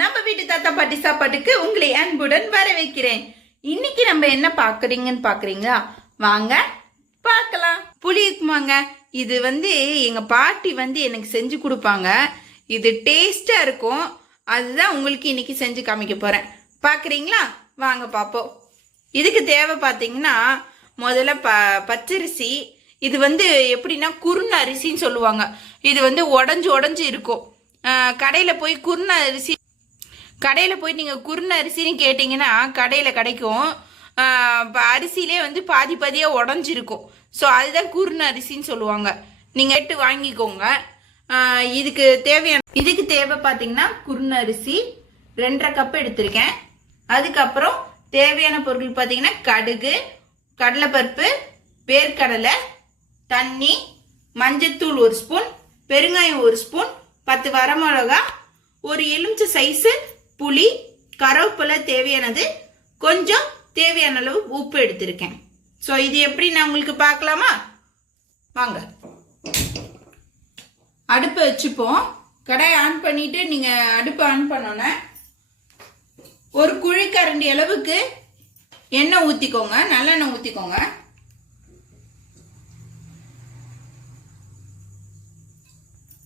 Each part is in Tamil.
நம்ம வீட்டு தாத்தா பாட்டி சாப்பாட்டுக்கு உங்களை அன்புடன் வர வைக்கிறேன். இன்னைக்கு நம்ம என்ன பாக்குறீங்கன்னு பாக்குறீங்களா? வாங்க பார்க்கலாம். புளி உப்புமாங்க. இது எங்க பாட்டி எனக்கு செஞ்சு கொடுப்பாங்க. இது டேஸ்டா இருக்கும். அதுதான் உங்களுக்கு இன்னைக்கு செஞ்சு காமிக்க போறேன். பாக்குறீங்களா? வாங்க பாப்போம். இதுக்கு தேவை பார்த்தீங்கன்னா முதல்ல பச்சரிசி. இது எப்படின்னா குருண அரிசின்னு சொல்லுவாங்க. இது உடஞ்சு உடஞ்சு இருக்கும். கடையில் போய் நீங்கள் குருண அரிசின்னு கேட்டிங்கன்னா கடையில் கிடைக்கும். அரிசியிலே பாதி பாதியாக உடஞ்சிருக்கும். ஸோ அதுதான் குருண அரிசின்னு சொல்லுவாங்க. நீங்கள் எட்டு வாங்கிக்கோங்க. இதுக்கு தேவை பார்த்தீங்கன்னா குருண அரிசி 2.5 கப் எடுத்திருக்கேன். அதுக்கப்புறம் தேவையான பொருட்கள் பார்த்தீங்கன்னா கடுகு, கடலைப்பருப்பு, வேர்க்கடலை, தண்ணி, மஞ்சத்தூள் 1 ஸ்பூன், பெருங்காயம் 1 ஸ்பூன், 10 வரமிளகா, ஒரு எலுமிச்சை சைஸு புளி, கருவேப்பிலை தேவையானது, கொஞ்சம் தேவையான அளவு உப்பு எடுத்திருக்கேன். ஸோ இது எப்படி நான் உங்களுக்கு பார்க்கலாமா? வாங்க. அடுப்பை வச்சுப்போம். கடாயை ஆன் பண்ணிட்டு நீங்க அடுப்பை ஆன் பண்ணோன்னே ஒரு குழிக்கரண்டி அளவுக்கு எண்ணெய் ஊற்றிக்கோங்க. நல்லெண்ணெய் ஊற்றிக்கோங்க.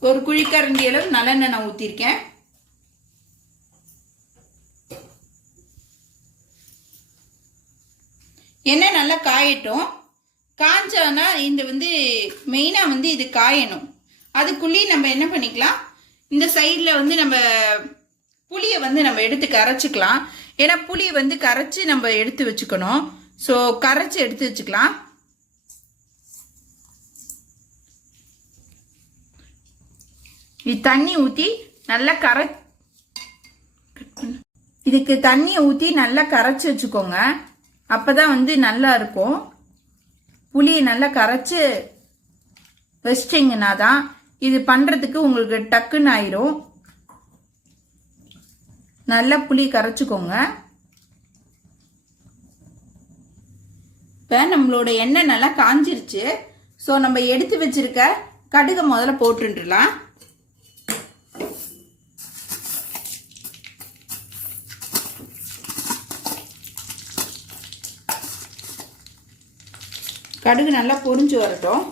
ஒரு குழிக்கரண்டி அளவு நல்லெண்ணெய் நான் ஊற்றிருக்கேன். எண்ணெய் நல்லா காயட்டும். காய்ச்சானா இந்த மெயினாக இது காயணும். அதுக்குள்ளேயே நம்ம என்ன பண்ணிக்கலாம், இந்த சைடில் நம்ம புளியை நம்ம எடுத்து கரைச்சிக்கலாம். ஏன்னா புளியை கரைச்சி நம்ம எடுத்து வச்சுக்கணும். ஸோ கரைச்சி எடுத்து வச்சுக்கலாம். இது தண்ணி ஊற்றி நல்லா இதுக்கு தண்ணியை ஊற்றி நல்லா கரைச்சி வச்சுக்கோங்க. அப்போதான் நல்லா இருக்கும். புளியை நல்லா கரைச்சி வச்சிட்டிங்கன்னா தான் இது பண்ணுறதுக்கு உங்களுக்கு டக்குன்னு ஆயிரும். நல்லா புளி கரைச்சிக்கோங்க. இப்போ நம்மளோட எண்ணெய் நல்லா காஞ்சிருச்சு. ஸோ நம்ம எடுத்து வச்சிருக்க கடுகை முதல்ல போட்டுடலாம். கடுகு நல்லா பொரிஞ்சு வரட்டும்.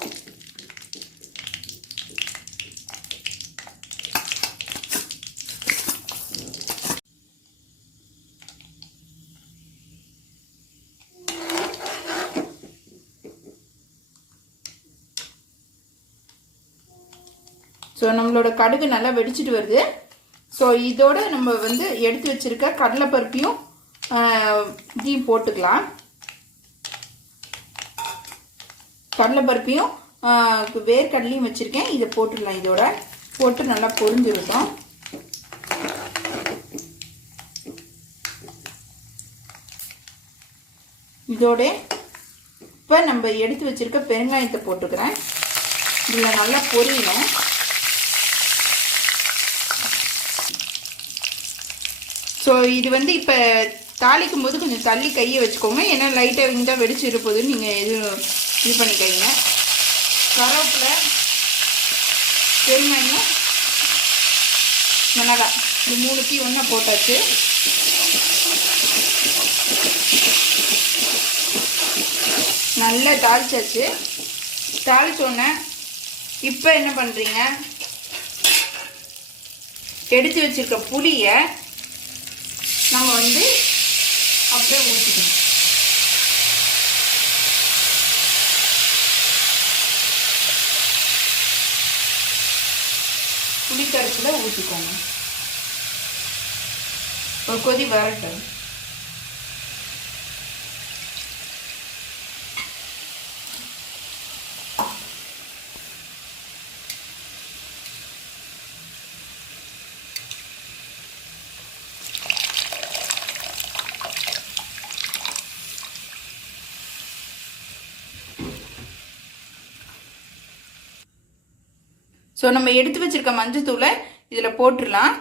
ஸோ நம்மளோட கடுகு நல்லா வெடிச்சிட்டு வருது. ஸோ இதோட நம்ம எடுத்து வச்சிருக்க கடலைப்பருப்பையும் இதையும் போட்டுக்கலாம். கடலைப்பருப்பையும் வேர்க்கடலையும் வச்சிருக்கேன். இதை போட்டுடலாம். இதோட போட்டு நல்லா பொரிஞ்சிருக்கும். இதோட இப்போ நம்ம எடுத்து வச்சிருக்க பெருங்காயத்தை போட்டுக்கிறேன். இதில் நல்லா பொரியணும். ஸோ இது இப்போ தாளிக்கும் போது கொஞ்சம் தள்ளி கையை வச்சுக்கோங்க. ஏன்னா லைட்டாக இருந்தால் வெடிச்சிட்டு போகுதுன்னு நீங்கள் எதுவும் இது பண்ணிக்கோங்க. கருவேப்பிலை, பெருங்காயம், மிளகாய் இது 3த்தையும் ஒன்றா போட்டாச்சு. நல்லா தாளிச்சாச்சு. தாளிச்சோன்னே இப்போ என்ன பண்ணுறீங்க, எடுத்து வச்சிருக்க புளியை நம்ம அப்படியே ஊற்றிக்கணும். புளிக்கரைச்சியில் ஊற்றிக்கோங்க. ஒரு கொதி வரட்டும். ஸோ நம்ம எடுத்து வச்சிருக்க மஞ்சத்தூளை இதில் போட்டுடலாம்.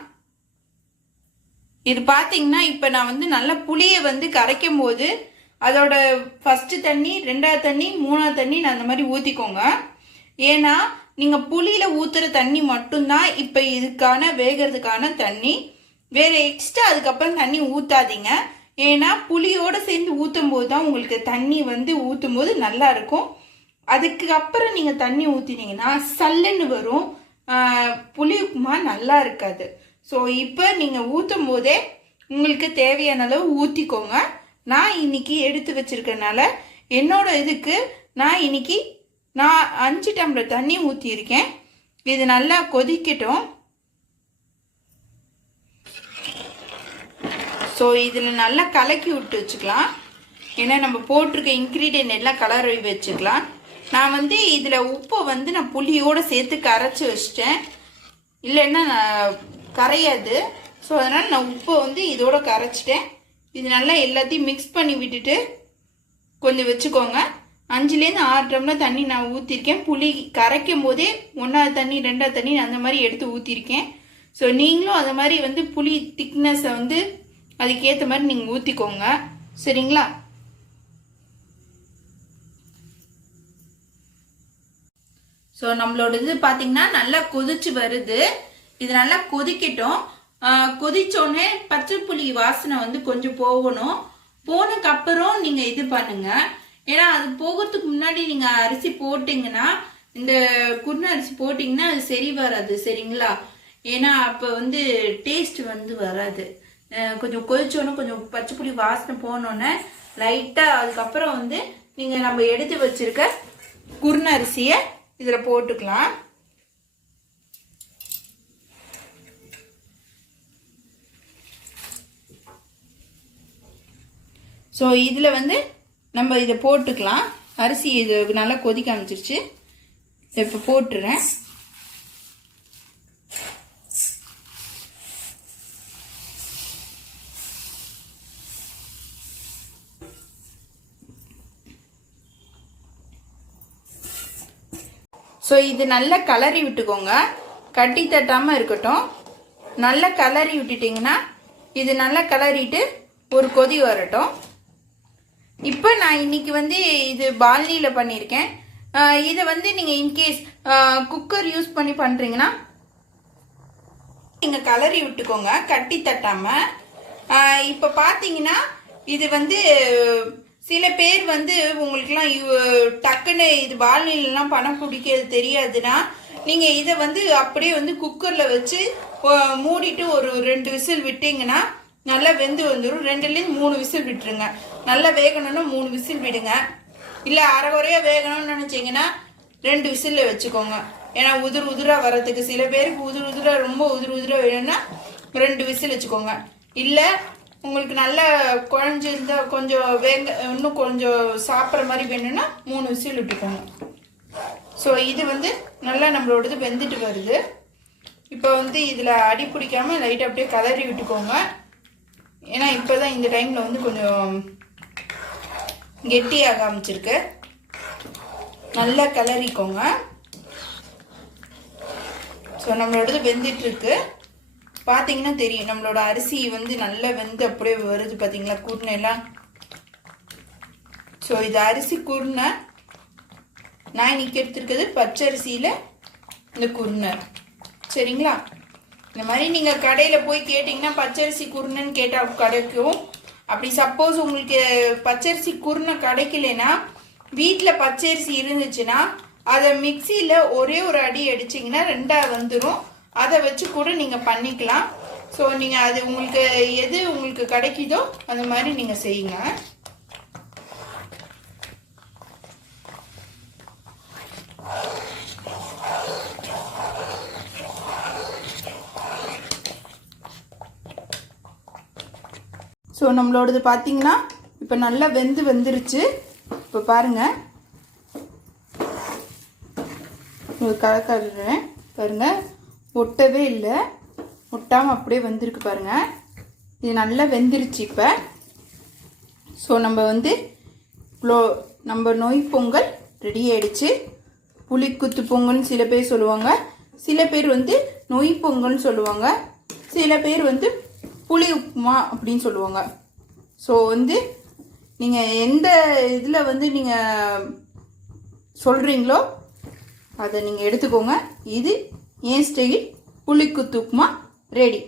இது பார்த்தீங்கன்னா இப்போ நான் நல்ல புளியை கரைக்கும் போது அதோட ஃபஸ்ட்டு தண்ணி, 2வது தண்ணி, 3வது தண்ணி நான் அந்த மாதிரி ஊற்றிக்கோங்க. ஏன்னா நீங்கள் புளியில் ஊற்றுற தண்ணி மட்டும்தான் இப்போ இதுக்கான வேகிறதுக்கான தண்ணி. வேறு எக்ஸ்ட்ரா அதுக்கப்புறம் தண்ணி ஊற்றாதீங்க. ஏன்னா புளியோடு சேர்ந்து ஊற்றும் போது தான் உங்களுக்கு தண்ணி வந்து ஊற்றும் போது நல்லா இருக்கும். அதுக்கு அப்புறம் நீங்கள் தண்ணி ஊற்றினீங்கன்னா சல்லுன்னு வரும், புளி உப்புமா நல்லா இருக்காது. ஸோ இப்போ நீங்கள் ஊற்றும் போதே உங்களுக்கு தேவையான அளவு ஊற்றிக்கோங்க. நான் இன்னைக்கு எடுத்து வச்சிருக்கனால என்னோட இதுக்கு நான் 5 டம்ளர் தண்ணி ஊற்றியிருக்கேன். இது நல்லா கொதிக்கட்டும். ஸோ இதில் நல்லா கலக்கி விட்டு வச்சுக்கலாம். ஏன்னா நம்ம போட்டிருக்க இன்க்ரீடியன்ட் எல்லாம் கலரி வச்சுக்கலாம். நான் வந்து இதில் உப்பை வந்து நான் புளியோடு சேர்த்து கரைச்சி வச்சிட்டேன், இல்லைன்னா நான் கரையாது. ஸோ அதனால் நான் உப்பை வந்து இதோட கரைச்சிட்டேன். இது நல்லா எல்லாத்தையும் மிக்ஸ் பண்ணி விட்டுட்டு கொஞ்சம் வச்சுக்கோங்க. 5லேருந்து 6 டம்ளர் தண்ணி நான் ஊற்றிருக்கேன். புளி கரைக்கும் போதே 1வது தண்ணி 2வது தண்ணி அந்த மாதிரி எடுத்து ஊற்றிருக்கேன். ஸோ நீங்களும் அது மாதிரி வந்து புளி திக்னஸை வந்து அதுக்கேற்ற மாதிரி நீங்கள் ஊற்றிக்கோங்க, சரிங்களா? ஸோ நம்மளோட இது பார்த்தீங்கன்னா நல்லா கொதிச்சு வருது. இது நல்லா கொதிக்கட்டும். கொதிச்சோடனே பச்சை புளி வாசனை வந்து கொஞ்சம் போகணும். போனதுக்கப்புறம் நீங்கள் இது பண்ணுங்க. ஏன்னா அது போகிறதுக்கு முன்னாடி நீங்கள் அரிசி போட்டிங்கன்னா, இந்த குருணை அரிசி போட்டிங்கன்னா அது சரி வராது, சரிங்களா? ஏன்னா அப்போ வந்து டேஸ்ட் வந்து வராது. கொஞ்சம் கொதிச்சோன்னே கொஞ்சம் பச்சை புளி வாசனை போனோன்னே லைட்டாக அதுக்கப்புறம் வந்து நீங்கள் நம்ம எடுத்து வச்சிருக்க குருணை அரிசியை இதில் போட்டுக்கலாம். ஸோ இதில் வந்து நம்ம இதை போட்டுக்கலாம். அரிசி இது நல்லா கொதிக்க ஆரம்பிச்சிருச்சு. இப்போ போட்டுறேன். ஸோ இது நல்லா கலரி விட்டுக்கோங்க, கட்டி தட்டாமல் இருக்கட்டும். நல்லா கலரி விட்டுட்டிங்கன்னா இது நல்லா கலரிட்டு ஒரு கொதி வரட்டும். இப்போ நான் இன்னைக்கு வந்து இது பால்னியில் பண்ணியிருக்கேன். இதை வந்து நீங்கள் இன்கேஸ் குக்கர் யூஸ் பண்ணி பண்ணுறீங்கன்னா நீங்கள் கலரி விட்டுக்கோங்க, கட்டி தட்டாமல். இப்போ பார்த்தீங்கன்னா இது வந்து சில பேர் வந்து உங்களுக்குலாம் டக்குன்னு இது பால்னிலாம் பண்ண பிடிக்கிறது தெரியாதுன்னா நீங்கள் இதை வந்து அப்படியே வந்து குக்கரில் வச்சு மூடிட்டு ஒரு 2 விசில் விட்டிங்கன்னா நல்லா வெந்து வந்துடும். 2லேருந்து 3 விசில் விட்டுருங்க. நல்லா வேகணும்னா 3 விசில் விடுங்க. இல்லை அரை குறையாக வேகணும்னு நினச்சிங்கன்னா 2 விசிலில் வச்சுக்கோங்க. ஏன்னா உதிராக வர்றதுக்கு சில பேருக்கு ரொம்ப உதிராக வேணும்னா 2 விசில் வச்சுக்கோங்க. இல்லை உங்களுக்கு நல்லா குழஞ்சிருந்தா கொஞ்சம் இன்னும் கொஞ்சம் சாப்பிட்ற மாதிரி வேணும்னா 3 விசில் விட்டுக்கோங்க. ஸோ இது வந்து நல்லா நம்மளோடது வெந்துட்டு வருது. இப்போ வந்து இதில் அடி பிடிக்காமல் லைட்டாக அப்படியே கலரி விட்டுக்கோங்க. ஏன்னா இப்போ தான் இந்த டைமில் வந்து கொஞ்சம் கெட்டியாக ஆரம்பிச்சிருக்கு. நல்லா கிளறிக்கோங்க. ஸோ நம்மளோடது வெந்துட்டுருக்கு. பார்த்தீங்கன்னா தெரியும் நம்மளோட அரிசி வந்து நல்லா வெந்து அப்படியே வருது, பார்த்தீங்களா குருணைலாம். ஸோ இது அரிசி குருணை. நான் இன்னைக்கு எடுத்துருக்கிறது பச்சரிசியில் இந்த குருணை, சரிங்களா? இந்த மாதிரி நீங்கள் கடையில் போய் கேட்டிங்கன்னா பச்சரிசி குருணைன்னு கேட்டால் கிடைக்கும். அப்படி சப்போஸ் உங்களுக்கு பச்சரிசி குருணை கிடைக்கலனா வீட்டில் பச்சரிசி இருந்துச்சுன்னா அதை மிக்சியில் ஒரே ஒரு அடி அடிச்சிங்கன்னா 2ஆக வந்துடும். அதை வச்சு கூட நீங்கள் பண்ணிக்கலாம். ஸோ நீங்கள் அது உங்களுக்கு எது உங்களுக்கு கிடைக்குதோ அந்த மாதிரி நீங்கள் செய்யுங்க. ஸோ நம்மளோடது பார்த்தீங்கன்னா இப்போ நல்லா வந்துருச்சு. இப்போ பாருங்கள், கலக்கிறேன் பாருங்கள், ஒட்டவே இல்லை, ஒட்டாமல் அப்படியே வந்திருக்கு பாருங்கள். இது நல்லா வெந்துருச்சு இப்போ. ஸோ நம்ம வந்து நம்ம நொய் பொங்கல் ரெடி ஆகிடுச்சு. புளிக்குத்து பொங்கல்னு சில பேர் சொல்லுவாங்க, சில பேர் வந்து நொய் பொங்கல்னு சொல்லுவாங்க, சில பேர் வந்து புளி உப்புமா அப்படின்னு சொல்லுவாங்க. ஸோ வந்து நீங்கள் எந்த இதில் வந்து நீங்கள் சொல்கிறீங்களோ அதை நீங்கள் எடுத்துக்கோங்க. இது ஏன் ஸ்டைல் புளிக்குத்து உப்புமா ரெடி.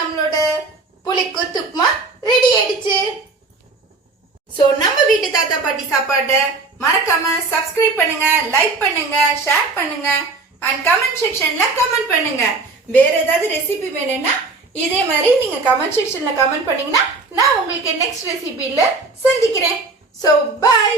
நம்மளோட புளிக்கூத்து உப்புமா ரெடி ஆயிடுச்சு. சோ நம்ம வீட்டு தாத்தா பாட்டி சாப்பாடு மறக்காம சப்ஸ்கிரைப் பண்ணுங்க, லைக் பண்ணுங்க, ஷேர் பண்ணுங்க அண்ட் கமெண்ட் செக்ஷன்ல கமெண்ட் பண்ணுங்க. வேற ஏதாவது ரெசிபி வேணும்னா இதே மாதிரி நீங்க கமெண்ட் செக்ஷன்ல கமெண்ட் பண்ணீங்கன்னா நான் உங்களுக்கு நெக்ஸ்ட் ரெசிபில சந்திக்கிறேன். So by.